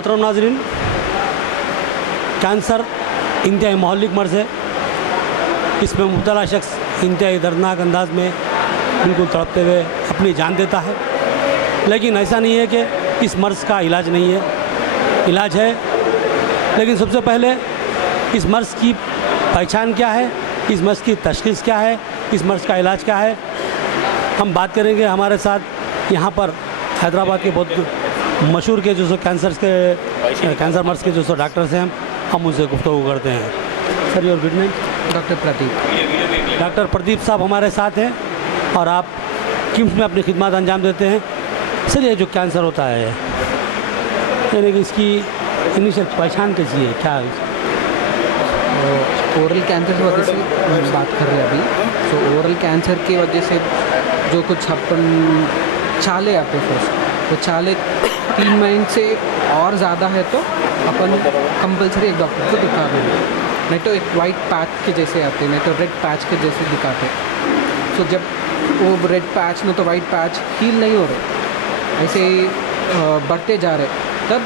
मोहतरम नाज़रीन, कैंसर इंतहाई महलिक मर्ज़ है। इसमें मुब्तला शख्स इंतहाई दर्दनाक अंदाज में बिल्कुल तड़पते हुए अपनी जान देता है। लेकिन ऐसा नहीं है कि इस मर्ज़ का इलाज नहीं है, इलाज है। लेकिन सबसे पहले इस मर्ज़ की पहचान क्या है, इस मर्ज़ की तशख़ीस क्या है, इस मर्ज़ का इलाज क्या है, हम बात करेंगे। हमारे साथ यहाँ पर हैदराबाद के बहुत मशहूर के जो सो कैंसर मर्ज़ के जो सो डॉक्टर्स हैं, हम उनसे गुफ्तगू करते हैं। Sir, your good name? Doctor Pradeep. Doctor Pradeep साहब हमारे साथ हैं और आप किम्स में अपनी खिदमत अंजाम देते हैं। सर, ये जो कैंसर होता है, यानी कि इसकी इनिशियल पहचान कैसी है, क्या है? ओरल कैंसर की वजह से बात कर रहे हैं अभी। तो ओरल कैंसर की वजह से जो कुछ अपन छाले आते फर्स्ट, तो छाले 3 महीने से और ज़्यादा है तो अपन कंपलसरी एक डॉक्टर को दिखा देंगे। नहीं तो एक वाइट पैच के जैसे आते, नहीं तो रेड पैच के जैसे दिखाते। तो जब वो रेड पैच में तो वाइट पैच हील नहीं हो रहे, ऐसे ही बढ़ते जा रहे, तब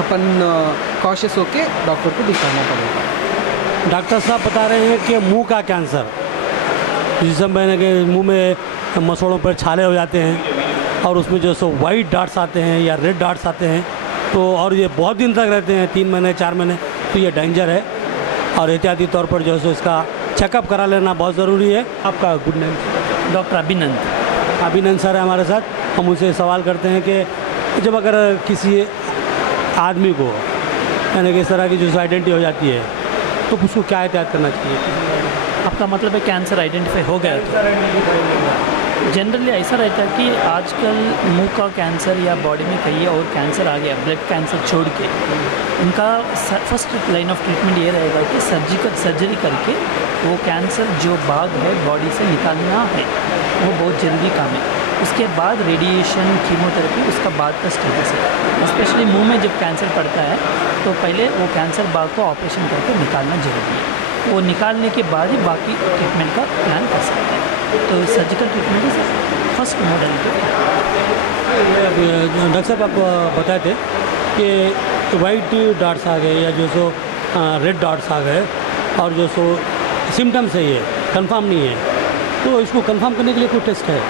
अपन कॉशियस होके डॉक्टर को दिखाना पड़ेगा। डॉक्टर साहब बता रहे हैं कि मुंह का कैंसर, जिसमें मैंने कि मुंह में मसोड़ों पर छाले हो जाते हैं और उसमें जो सो वाइट डॉट्स आते हैं या रेड डॉट्स आते हैं, तो और ये बहुत दिन तक रहते हैं, 3 महीने 4 महीने, तो ये डेंजर है और एहतियाती तौर पर जो है सो इसका चेकअप करा लेना बहुत ज़रूरी है। आपका गुड नेम? डॉक्टर अभिनंद। अभिनंद सर है हमारे साथ। हम उनसे सवाल करते हैं कि जब अगर किसी आदमी को यानी कि इस तरह की जो आइडेंटिटी हो जाती है, तो उसको क्या एहतियात करना चाहिए? आपका मतलब है कैंसर आइडेंटिफाई हो गया तो जनरली ऐसा रहता है कि आजकल मुंह का कैंसर या बॉडी में कहीं और कैंसर आ गया, ब्लड कैंसर छोड़ के, उनका फर्स्ट लाइन ऑफ ट्रीटमेंट ये रहेगा कि सर्जरी करके वो कैंसर जो भाग है बॉडी से निकालना है, वो बहुत जल्दी काम है। उसके बाद रेडिएशन, कीमोथेरेपी उसका बाद का स्टेटस है। स्पेशली मुंह में जब कैंसर पड़ता है तो पहले वो कैंसर भाग को ऑपरेशन करके निकालना जरूरी है। वो निकालने के बाद ही बाकी ट्रीटमेंट का प्लान कर सकते हैं। तो surgical treatment is first modality. Doctor साहब, आप बताए थे कि वाइट डॉट्स आ गए या जो सो रेड डॉट्स आ गए और जो सो सिम्टम्स है, ये कंफर्म नहीं है, तो इसको कंफर्म करने के लिए कोई टेस्ट है?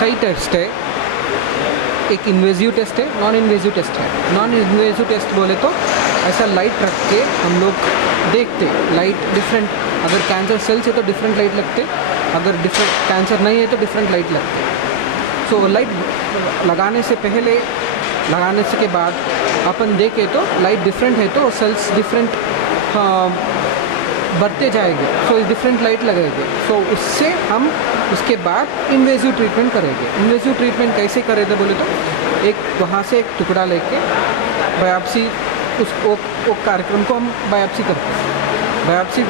सही टेस्ट है। एक इन्वेजिव टेस्ट है, नॉन इन्वेजिव टेस्ट है। नॉन इन्वेजिव टेस्ट बोले तो ऐसा लाइट रख के हम लोग देखते, लाइट डिफरेंट, अगर कैंसर सेल्स है तो डिफरेंट लाइट लगते, अगर डिफरेंट कैंसर नहीं है तो डिफरेंट लाइट लगते। सो लाइट लगाने से पहले, लगाने से के बाद अपन देखें तो लाइट डिफरेंट है तो सेल्स डिफरेंट बढ़ते जाएंगे, सो डिफरेंट लाइट लगेगी। सो उससे हम उसके बाद इन्वेजिव ट्रीटमेंट करेंगे। इन्वेजिव ट्रीटमेंट कैसे करेंगे बोले तो एक वहाँ से एक टुकड़ा लेके बायोप्सी, वो कार्यक्रम को हम बायोप्सी करते हैं। बायोप्सी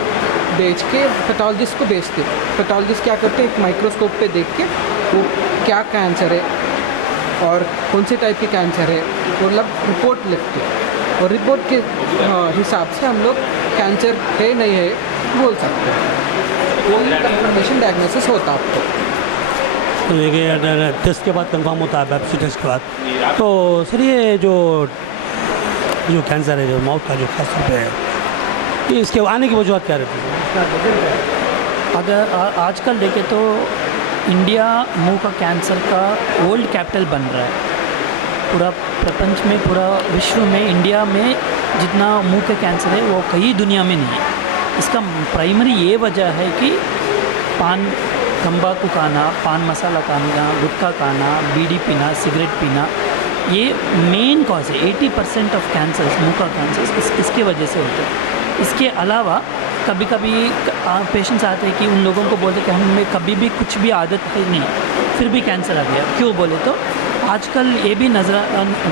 बेच के पैथोलॉजिस्ट को बेचते हैं। पैथोलॉजिस्ट क्या करते हैं, एक माइक्रोस्कोप पे देख के वो क्या कैंसर है और कौन से टाइप के कैंसर है, मतलब रिपोर्ट लिखते हैं और रिपोर्ट के हिसाब से हम लोग कैंसर है नहीं है बोल सकते हैं। वो कंफर्मेशन डायग्नोसिस होता है आपको। तो देखिए, टेस्ट के बाद कंफर्म होता है, बायोप्सी टेस्ट के बाद। तो सर, ये जो कैंसर है, जो मौत का जो खास तौर पे है, ये इसके आने की वजूहत क्या रहती है? अगर आजकल देखें तो इंडिया मुंह का कैंसर का वर्ल्ड कैपिटल बन रहा है। पूरा प्रपंच में, पूरा विश्व में, इंडिया में जितना मुंह का कैंसर है वो कहीं दुनिया में नहीं है। इसका प्राइमरी ये वजह है कि पान, तंबाकू खाना, पान मसाला खाना, गुटखा खाना, बीड़ी पीना, सिगरेट पीना, ये मेन कॉज है। 80% ऑफ कैंसर्स, मुंह का कैंसर्स इसके वजह से होते हैं। इसके अलावा कभी कभी पेशेंट्स आते हैं कि उन लोगों को बोलते हैं कि हमें कभी भी कुछ भी आदत है नहीं, फिर भी कैंसर आ गया। क्यों बोले तो आजकल ये भी नज़र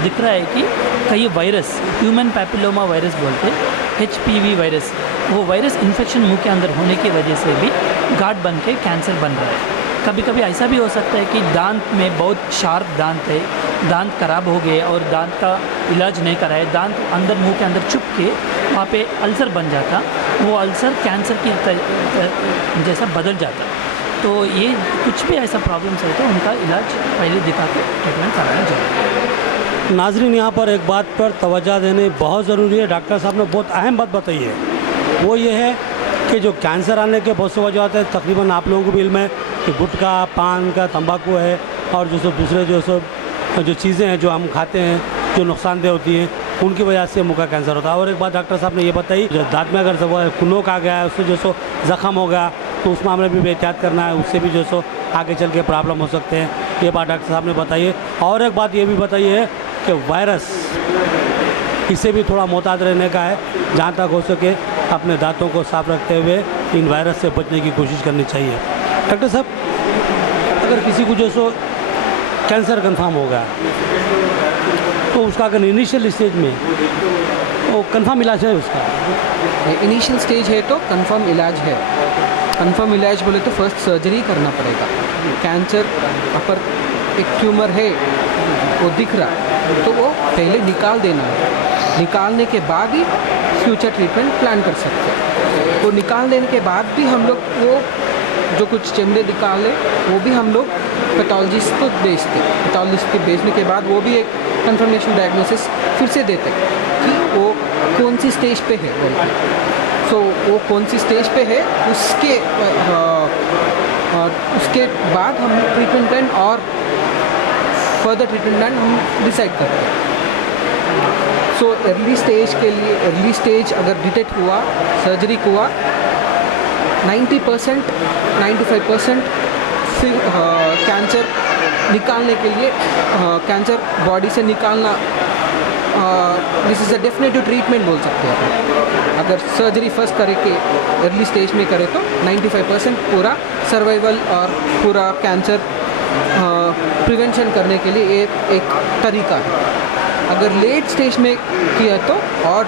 दिख रहा है कि कई वायरस, ह्यूमन पैपिलोमा वायरस बोलते हैं, HPV वायरस, वो वायरस इन्फेक्शन मुंह के अंदर होने की वजह से भी गांठ बन के कैंसर बन रहा है। कभी कभी ऐसा भी हो सकता है कि दांत में बहुत शार्प दांत है, दांत खराब हो गए और दांत का इलाज नहीं कराए, दांत अंदर मुंह के अंदर चुप के वहाँ पे अल्सर बन जाता, वो अल्सर कैंसर की जैसा बदल जाता। तो ये कुछ भी ऐसा प्रॉब्लम्स है तो उनका इलाज पहले दिखा के ट्रीटमेंट कराना चाहिए। नाजरीन, यहाँ पर एक बात पर तवज्जो देने बहुत ज़रूरी है। डॉक्टर साहब ने बहुत अहम बात बताई है, वो ये है कि जो कैंसर आने के बहुत से वजह हैं, तकरीबन आप लोगों को भी इल्म है कि गुटखा, पान का, तंबाकू है और जो सब दूसरे जो चीज़ें हैं जो हम खाते हैं जो नुकसानदेह होती हैं, उनकी वजह से मुंह का कैंसर होता है। और एक बात डॉक्टर साहब ने ये बताई, जो दांत में अगर सब नोक आ गया है, उससे जो सो ज़ख़म हो गया तो उस मामले में भी एहतियात करना है, उससे भी जो सो आगे चल के प्रॉब्लम हो सकते हैं। ये बात डॉक्टर साहब ने बताई है। और एक बात ये भी बताई है कि वायरस, इससे भी थोड़ा मोहतात रहने का है। जहाँ तक हो सके अपने दांतों को साफ रखते हुए इन वायरस से बचने की कोशिश करनी चाहिए। डॉक्टर साहब, अगर किसी को जो सो कैंसर कंफर्म हो गया तो उसका अगर इनिशियल स्टेज में वो कंफर्म इलाज है उसका? इनिशियल स्टेज है तो कंफर्म इलाज है। कंफर्म इलाज बोले तो फर्स्ट सर्जरी करना पड़ेगा। कैंसर अपर एक ट्यूमर है वो दिख रहा तो वो पहले निकाल देना है। निकालने के बाद ही फ्यूचर ट्रीटमेंट प्लान कर सकते हैं। वो निकाल देने के बाद भी हम लोग वो जो कुछ चमड़े निकाले वो भी हम लोग पैथोलॉजिस्ट को भेजते। पैथोलॉजिस्ट के भेजने के बाद वो भी एक कंफर्मेशन डायग्नोसिस फिर से देते कि वो कौन सी स्टेज पे है। सो वो कौन सी स्टेज पे है उसके बाद हम ट्रीटमेंट प्लान और फर्दर ट्रीटमेंट प्लान हम डिसाइड करते हैं। सो अर्ली स्टेज के लिए, अर्ली स्टेज अगर डिटेक्ट हुआ, सर्जरी हुआ, 90% 95% फिर कैंसर निकालने के लिए कैंसर बॉडी से निकालना this is a definitive treatment बोल सकते हैं। अगर सर्जरी फर्स्ट करे के अर्ली स्टेज में करे तो 95% पूरा सर्वाइवल और पूरा कैंसर प्रिवेंशन करने के लिए एक तरीका है। अगर लेट स्टेज में किया तो और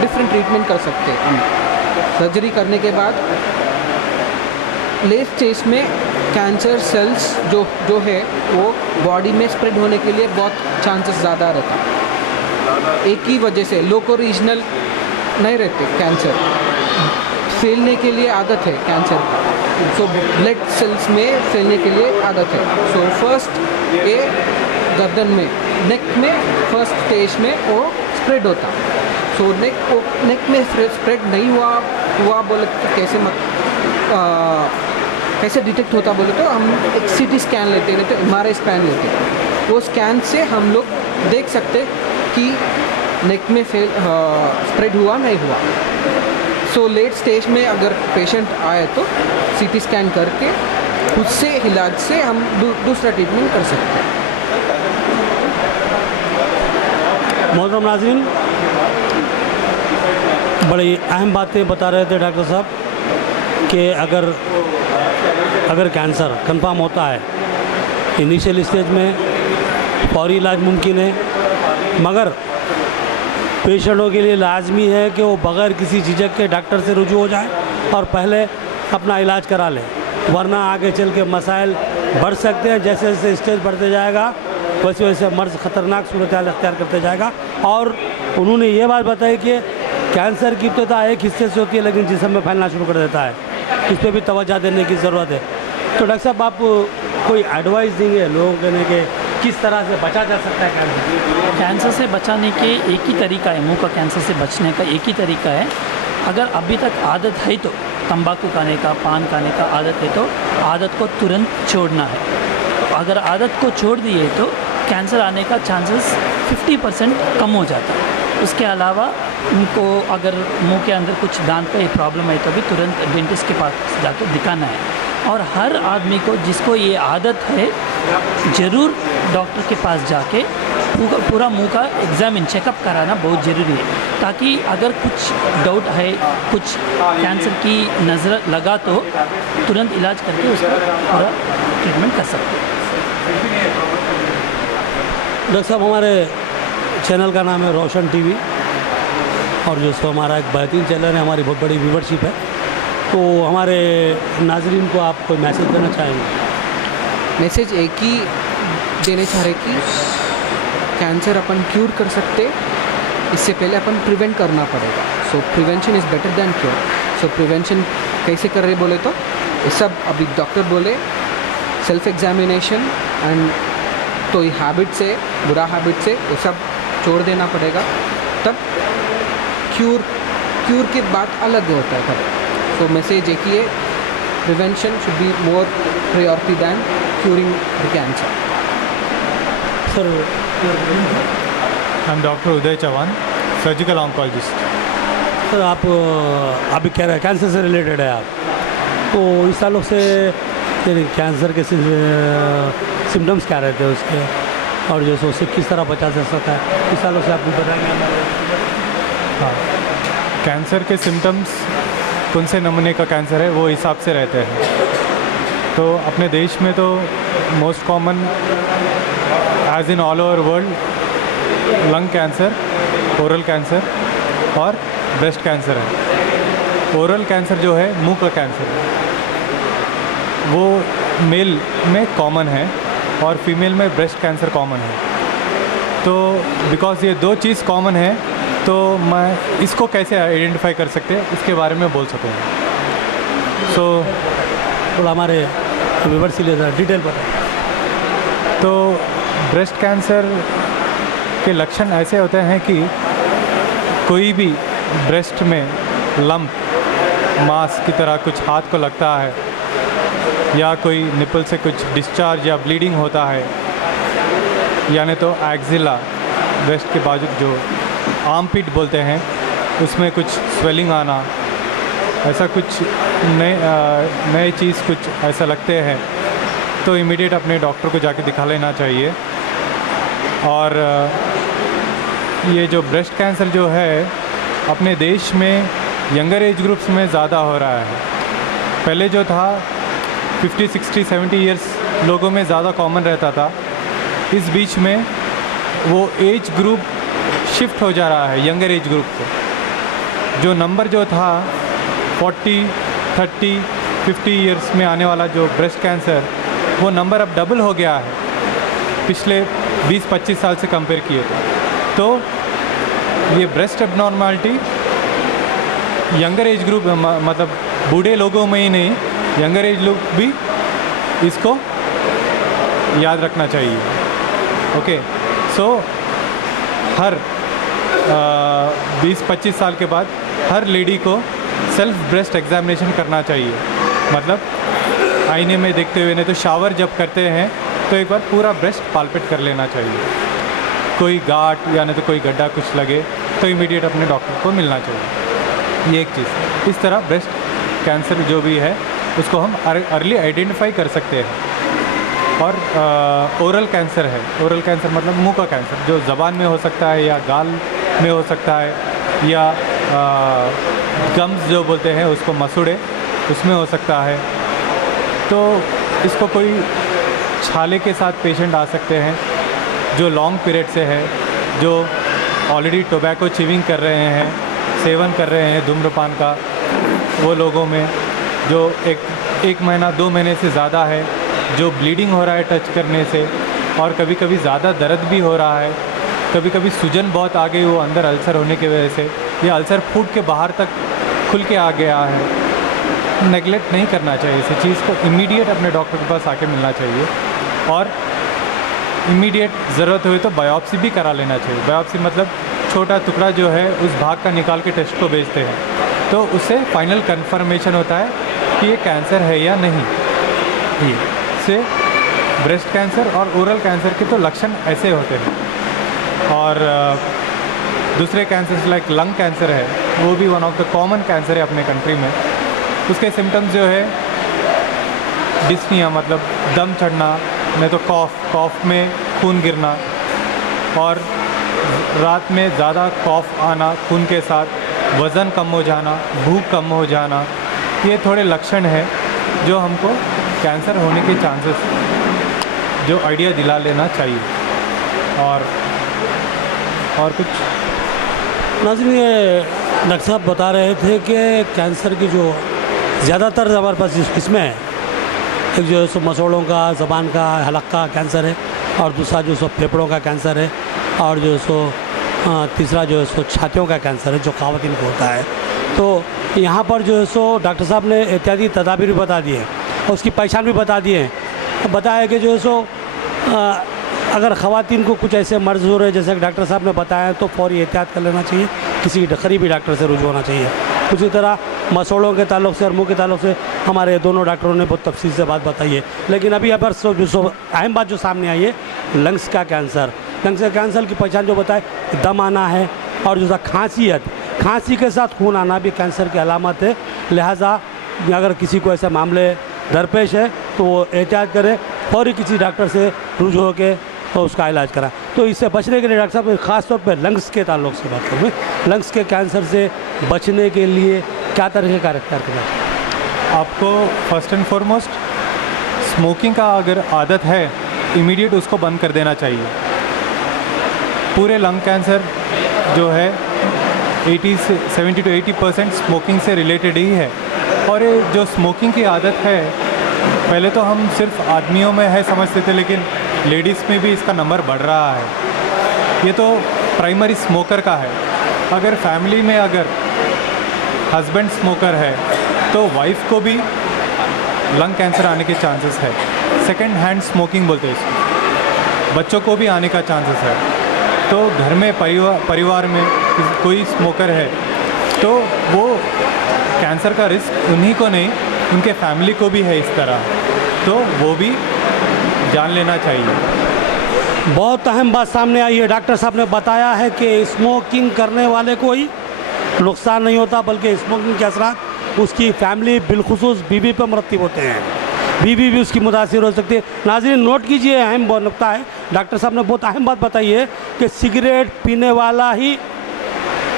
डिफरेंट ट्रीटमेंट कर सकते हैं हम। सर्जरी करने के बाद लेट स्टेज में कैंसर सेल्स जो है वो बॉडी में स्प्रेड होने के लिए बहुत चांसेस ज़्यादा रहता है। एक ही वजह से लोको रीजनल नहीं रहते, कैंसर फैलने के लिए आदत है कैंसर का। सो ब्लड सेल्स में फैलने के लिए आदत है। सो फर्स्ट ये गर्दन में, नेक में फर्स्ट स्टेज में वो स्प्रेड होता। सो नेक में स्प्रेड नहीं हुआ बोले तो कैसे डिटेक्ट होता बोले तो हम एक सीटी स्कैन लेते हैं, तो MRI स्कैन लेते हैं। वो स्कैन से हम लोग देख सकते कि नेक में स्प्रेड हुआ नहीं हुआ। सो लेट स्टेज में अगर पेशेंट आए तो CT स्कैन करके उससे इलाज से हम दूसरा ट्रीटमेंट कर सकते हैं। मोहतरम नाज़रीन, बड़ी अहम बातें बता रहे थे डॉक्टर साहब कि अगर कैंसर कंफर्म होता है इनिशियल स्टेज में फौरी इलाज मुमकिन है, मगर पेशेंटों के लिए लाजमी है कि वो बग़ैर किसी झिझक के डॉक्टर से रुजू हो जाए और पहले अपना इलाज करा लें, वरना आगे चल के मसाइल बढ़ सकते हैं। जैसे जैसे स्टेज बढ़ते जाएगा वैसे वैसे मर्ज़ ख़तरनाक सूरत हाल अख्तियार करते जाएगा। और उन्होंने ये बात बताई कि कैंसर की इब्तिदा एक हिस्से से होती है लेकिन जिस्म में फैलना शुरू कर देता है, इस पर भी तवज्जो देने की ज़रूरत है। तो डॉक्टर साहब, आप कोई एडवाइस देंगे लोगों के किस तरह से बचा जा सकता है कैंसर? कैंसर से बचाने के एक ही तरीका है, मुंह का कैंसर से बचने का एक ही तरीका है। अगर अभी तक आदत है तो तंबाकू खाने का, पान खाने का आदत है तो आदत को तुरंत छोड़ना है। अगर आदत को छोड़ दिए तो कैंसर आने का चांसेस 50% कम हो जाता है। उसके अलावा उनको अगर मुंह के अंदर कुछ दांत का प्रॉब्लम है तो भी तुरंत डेंटिस्ट के पास जाकर दिखाना है। और हर आदमी को जिसको ये आदत है ज़रूर डॉक्टर के पास जाके पूरा मुंह का एग्ज़ामिन चेकअप कराना बहुत ज़रूरी है, ताकि अगर कुछ डाउट है, कुछ कैंसर की नज़र लगा तो तुरंत इलाज करके उसका पूरा ट्रीटमेंट कर सकते हैं। डॉक्टर साहब, हमारे चैनल का नाम है रोशन टीवी और जो सो हमारा एक बेहतरीन चैनल है, हमारी बहुत बड़ी व्यूवरशिप है। तो हमारे नाजरीन को आप कोई मैसेज देना चाहेंगे? मैसेज एक ही देने चाह रहे कि कैंसर अपन क्यूर कर सकते, इससे पहले अपन प्रिवेंट करना पड़ेगा। सो prevention is better than cure. So prevention कैसे कर रहे बोले तो ये सब अभी डॉक्टर बोले, सेल्फ एग्जामिनेशन एंड तो ये हैबिट से, बुरा हैबिट से वो सब छोड़ देना पड़ेगा, तब क्यूर की बात अलग होता है तब। तो मैसेज एक ही है, prevention should be more priority than curing the cancer. Sir I am doctor Uday Chauhan, surgical oncologist. Sir आप अभी कह रहे हैं कैंसर से रिलेटेड है आप, तो इस सालों से कैंसर के सिम्टम्स क्या रहते हैं उसके, और जो सो उससे किस तरह बचा जा सकता है, इस सालों से आप भी बताएंगे हमारे। हाँ, कैंसर के सिम्टम्स कौन से नमूने का कैंसर है वो हिसाब से रहते हैं। तो अपने देश में तो most common as in all over world lung cancer, oral cancer और ब्रेस्ट कैंसर है। ओरल कैंसर जो है, मुंह का कैंसर है, वो मेल में कॉमन है और फीमेल में ब्रेस्ट कैंसर कॉमन है। तो बिकॉज ये दो चीज़ कॉमन है, तो मैं इसको कैसे आइडेंटिफाई कर सकते हैं इसके बारे में बोल सकूँगा। सो थोड़ा हमारे व्यूअर्स के लिए डिटेल पर। तो ब्रेस्ट कैंसर के लक्षण ऐसे होते हैं कि कोई भी ब्रेस्ट में लंप, मांस की तरह कुछ हाथ को लगता है, या कोई निपल से कुछ डिस्चार्ज या ब्लीडिंग होता है, यानी तो एक्जिला, ब्रेस्ट के बाजू जो आर्मपिट बोलते हैं, उसमें कुछ स्वेलिंग आना, ऐसा कुछ नए चीज़ कुछ ऐसा लगते हैं, तो इमीडिएट अपने डॉक्टर को जाके दिखा लेना चाहिए। और ये जो ब्रेस्ट कैंसर जो है अपने देश में यंगर एज ग्रुप्स में ज़्यादा हो रहा है। पहले जो था 50, 60, 70 इयर्स लोगों में ज़्यादा कॉमन रहता था। इस बीच में वो एज ग्रुप शिफ्ट हो जा रहा है यंगर एज ग्रुप को। जो नंबर जो था 40, 30, 50 इयर्स में आने वाला जो ब्रेस्ट कैंसर, वो नंबर अब डबल हो गया है पिछले 20-25 साल से कंपेयर किए तो ये breast abnormality younger age group, मतलब बूढ़े लोगों में ही नहीं, यंगर एज लोग भी इसको याद रखना चाहिए। ओके, सो हर 20-25 साल के बाद हर लेडी को सेल्फ ब्रेस्ट एग्जामिनेशन करना चाहिए। मतलब आईने में देखते हुए, नहीं तो शावर जब करते हैं तो एक बार पूरा ब्रेस्ट पाल्पेट कर लेना चाहिए। कोई गांठ या नहीं तो कोई गड्ढा कुछ लगे तो इमीडिएट अपने डॉक्टर को मिलना चाहिए। ये एक चीज़। इस तरह ब्रेस्ट कैंसर जो भी है उसको हम अर्ली आइडेंटिफाई कर सकते हैं। और ओरल कैंसर है, ओरल कैंसर मतलब मुंह का कैंसर, जो ज़बान में हो सकता है या गाल में हो सकता है, या गम्स जो बोलते हैं उसको मसूड़े, उसमें हो सकता है। तो इसको कोई छाले के साथ पेशेंट आ सकते हैं जो लॉन्ग पीरियड से है, जो ऑलरेडी टोबैको चिविंग कर रहे हैं, सेवन कर रहे हैं धूम्रपान का, वो लोगों में जो एक महीना 2 महीने से ज़्यादा है, जो ब्लीडिंग हो रहा है टच करने से, और कभी कभी ज़्यादा दर्द भी हो रहा है, कभी कभी सूजन बहुत आ गई वो अंदर अल्सर होने की वजह से, या अल्सर फूट के बाहर तक खुल के आ गया है। नेगलेक्ट नहीं करना चाहिए इस चीज़ को, इमीडिएट अपने डॉक्टर के पास आके मिलना चाहिए। और इमीडिएट ज़रूरत हुई तो बायोप्सी भी करा लेना चाहिए। बायोप्सी मतलब छोटा टुकड़ा जो है उस भाग का निकाल के टेस्ट को भेजते हैं, तो उससे फाइनल कंफर्मेशन होता है कि ये कैंसर है या नहीं। ये से ब्रेस्ट कैंसर और ओरल कैंसर के तो लक्षण ऐसे होते हैं। और दूसरे कैंसर लाइक लंग कैंसर है, वो भी one of the common cancer है अपने कंट्री में। उसके सिम्टम्स जो है डिस्निया मतलब दम चढ़ना, नहीं तो कॉफ में खून गिरना, और रात में ज़्यादा कॉफ आना खून के साथ, वज़न कम हो जाना, भूख कम हो जाना, ये थोड़े लक्षण हैं जो हमको कैंसर होने के चांसेस जो आइडिया दिला लेना चाहिए। और कुछ नाज़रीन, ये डॉक्टर साहब बता रहे थे कि कैंसर की जो ज़्यादातर हमारे पास इसमें है, एक जो है सो मसोड़ों का, ज़बान का, हलक का कैंसर है, और दूसरा जो सो फेफड़ों का कैंसर है, और जो सो तीसरा जो है सो छातियों का कैंसर है जो ख़वातीन को होता है। तो यहाँ पर जो है सो डॉक्टर साहब ने इत्यादि तदाबीर भी बता दिए और उसकी पहचान भी बता दिए हैं। बताया कि जो है सो अगर ख़वातीन को कुछ ऐसे मर्ज़ हो रहे हैं जैसे कि डॉक्टर साहब ने बताया तो फौरी एहतियात कर लेना चाहिए, किसी करीबी डॉक्टर से रुजू होना चाहिए। उसी तरह मसौड़ों के ताल्लुक से और मुँह के ताल्लुक से हमारे दोनों डॉक्टरों ने बहुत तफसील से बात बताई है। लेकिन अभी अगर अहम बात जो सामने आई है, लंग्स का कैंसर। लंग्स का कैंसर की पहचान जो बताए, दम आना है और जो खांसी के साथ खून आना भी कैंसर की अलामत है। लिहाजा अगर किसी को ऐसे मामले दरपेश है तो वो एहतियात करे, फौरी किसी डॉक्टर से रुजू होकर तो उसका इलाज करा। तो इससे बचने के लिए डॉक्टर साहब ख़ास तौर पर लंग्स के ताल्लुक से बात करूँ, लंग्स के कैंसर से बचने के लिए क्या तरह का रफ्तार करना? आपको फर्स्ट एंड फॉरमोस्ट स्मोकिंग का अगर आदत है, इमीडिएट उसको बंद कर देना चाहिए। पूरे लंग कैंसर जो है 70 to 80% स्मोकिंग से रिलेटेड ही है। और ये जो स्मोकिंग की आदत है, पहले तो हम सिर्फ आदमियों में है समझते थे, लेकिन लेडीज़ में भी इसका नंबर बढ़ रहा है। ये तो प्राइमरी स्मोकर का है। अगर फैमिली में अगर हस्बैंड स्मोकर है तो वाइफ को भी लंग कैंसर आने के चांसेस है। सेकंड हैंड स्मोकिंग बोलते हैं इसको, बच्चों को भी आने का चांसेस है। तो घर में परिवार में कोई स्मोकर है तो वो कैंसर का रिस्क उन्हीं को नहीं, उनके फैमिली को भी है इस तरह, तो वो भी जान लेना चाहिए। बहुत अहम बात सामने आई है। डॉक्टर साहब ने बताया है कि स्मोकिंग करने वाले को ही नुकसान नहीं होता, बल्कि स्मोकिंग के असरात उसकी फैमिली बिलखुसूस बीवी पर मरतब होते हैं। बीवी भी उसकी मुतासिर हो सकती है। नाज़रीन नोट कीजिए, अहम नुकता है। डॉक्टर साहब ने बहुत अहम बात बताई है कि सिगरेट पीने वाला ही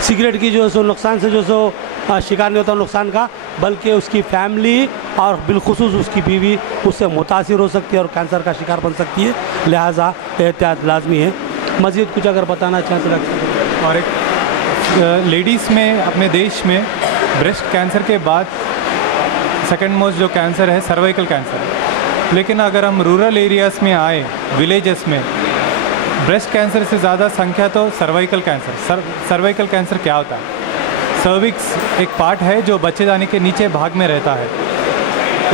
सिगरेट की जो सो नुकसान से जो सो शिकार नहीं होता नुकसान का, बल्कि उसकी फैमिली और बिलखुसूस उसकी बीवी उससे मुतासिर हो सकती है और कैंसर का शिकार बन सकती है। लिहाजा एहतियात लाजमी है। मज़ीद कुछ अगर बताना चाहें तो डॉक्टर। और एक लेडीज़ में अपने देश में ब्रेस्ट कैंसर के बाद सेकंड मोस्ट जो कैंसर है सर्वाइकल कैंसर। लेकिन अगर हम रूरल एरियाज़ में आए, विलेजेस में, ब्रेस्ट कैंसर से ज़्यादा संख्या तो सर्वाइकल कैंसर। सर्वाइकल कैंसर क्या होता है? सर्विक्स एक पार्ट है जो बच्चेदानी के नीचे भाग में रहता है,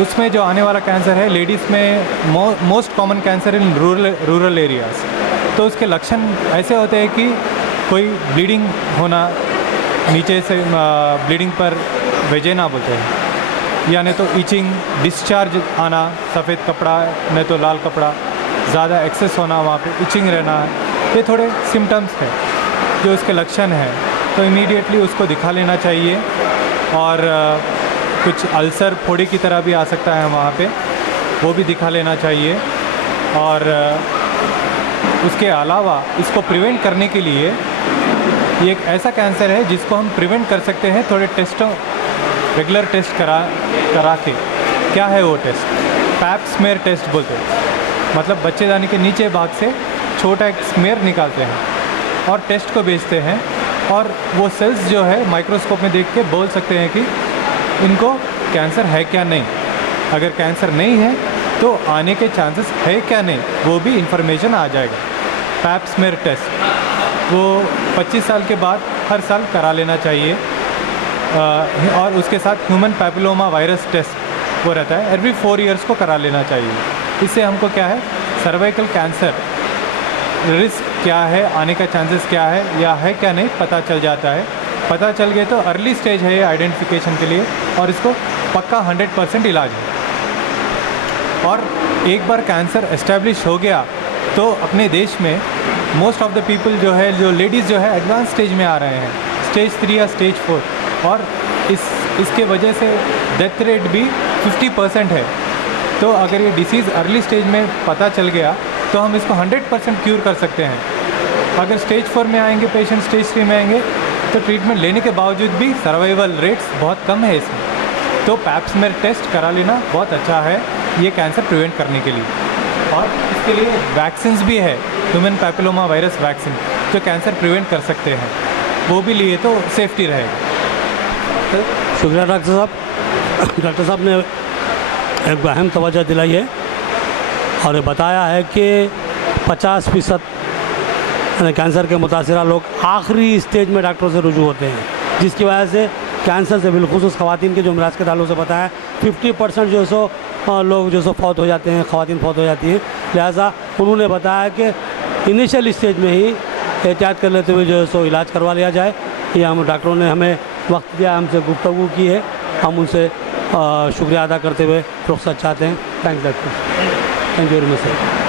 उसमें जो आने वाला कैंसर है लेडीज़ में most common cancer in rural areas. तो उसके लक्षण ऐसे होते हैं कि कोई ब्लीडिंग होना, नीचे से ब्लीडिंग पर वेजेना बोलते हैं, या नहीं तो इचिंग, डिस्चार्ज आना, सफ़ेद कपड़ा नहीं तो लाल कपड़ा, ज़्यादा एक्सेस होना, वहाँ पे इचिंग रहना, ये थोड़े सिम्टम्स हैं जो इसके लक्षण हैं। तो इमीडिएटली उसको दिखा लेना चाहिए। और कुछ अल्सर फोड़ी की तरह भी आ सकता है वहाँ पे, वो भी दिखा लेना चाहिए। और उसके अलावा इसको प्रिवेंट करने के लिए ये एक ऐसा कैंसर है जिसको हम प्रिवेंट कर सकते हैं थोड़े टेस्टों, रेगुलर टेस्ट करा के। क्या है वो टेस्ट? पैप स्मेयर टेस्ट बोलते हैं। मतलब बच्चेदानी के नीचे भाग से छोटा एक स्मेयर निकालते हैं और टेस्ट को भेजते हैं, और वो सेल्स जो है माइक्रोस्कोप में देख के बोल सकते हैं कि इनको कैंसर है क्या नहीं। अगर कैंसर नहीं है तो आने के चांसेस है क्या नहीं, वो भी इंफॉर्मेशन आ जाएगा। पैप स्मेयर टेस्ट वो 25 साल के बाद हर साल करा लेना चाहिए। और उसके साथ ह्यूमन पैपिलोमा वायरस टेस्ट वो रहता है, एवरी 4 ईयर्स को करा लेना चाहिए। इससे हमको क्या है, सर्वाइकल कैंसर रिस्क क्या है, आने का चांसेस क्या है या है क्या नहीं पता चल जाता है। पता चल गए तो अर्ली स्टेज है ये आइडेंटिफिकेशन के लिए, और इसको पक्का 100% इलाज है। और एक बार कैंसर एस्टेब्लिश हो गया तो अपने देश में मोस्ट ऑफ द पीपल जो है, जो लेडीज़ जो है एडवांस स्टेज में आ रहे हैं, स्टेज 3 या स्टेज 4, और इसके वजह से डेथ रेट भी 50% है। तो अगर ये डिसीज़ अर्ली स्टेज में पता चल गया तो हम इसको 100% क्यूर कर सकते हैं। अगर स्टेज 4 में आएंगे पेशेंट, स्टेज 3 में आएंगे तो ट्रीटमेंट लेने के बावजूद भी सर्वाइवल रेट्स बहुत कम है इसमें। तो पैप स्मेयर टेस्ट करा लेना बहुत अच्छा है ये कैंसर प्रिवेंट करने के लिए। और इसके लिए वैक्सीन्स भी है, ह्यूमन पैपिलोमा वायरस वैक्सीन, जो कैंसर प्रिवेंट कर सकते हैं, वो भी लिए तो सेफ्टी रहेगा। शुक्रिया डॉक्टर साहब। डॉक्टर साहब ने एक अहम तवज्जो दिलाई है और बताया है कि 50% कैंसर के मुतासरा लोग आखिरी स्टेज में डॉक्टरों से रुजू होते हैं, जिसकी वजह से कैंसर से बिलखुसूस ख़वातीन के जो इमराज के ताल्लुक से बताया 50% जो है सो लोग जो सो फौत हो जाते हैं, ख़वातीन फौत हो जाती हैं। लिहाजा उन्होंने बताया कि इनिशियल स्टेज में ही एहतियात कर लेते हुए जो है सो इलाज करवा लिया जाए। ये हम डॉक्टरों ने हमें वक्त दिया, हमसे गुफ्तगू की है, हम उनसे शुक्रिया अदा करते हुए रुखसत चाहते हैं। Thanks doctor, thank you very much sir.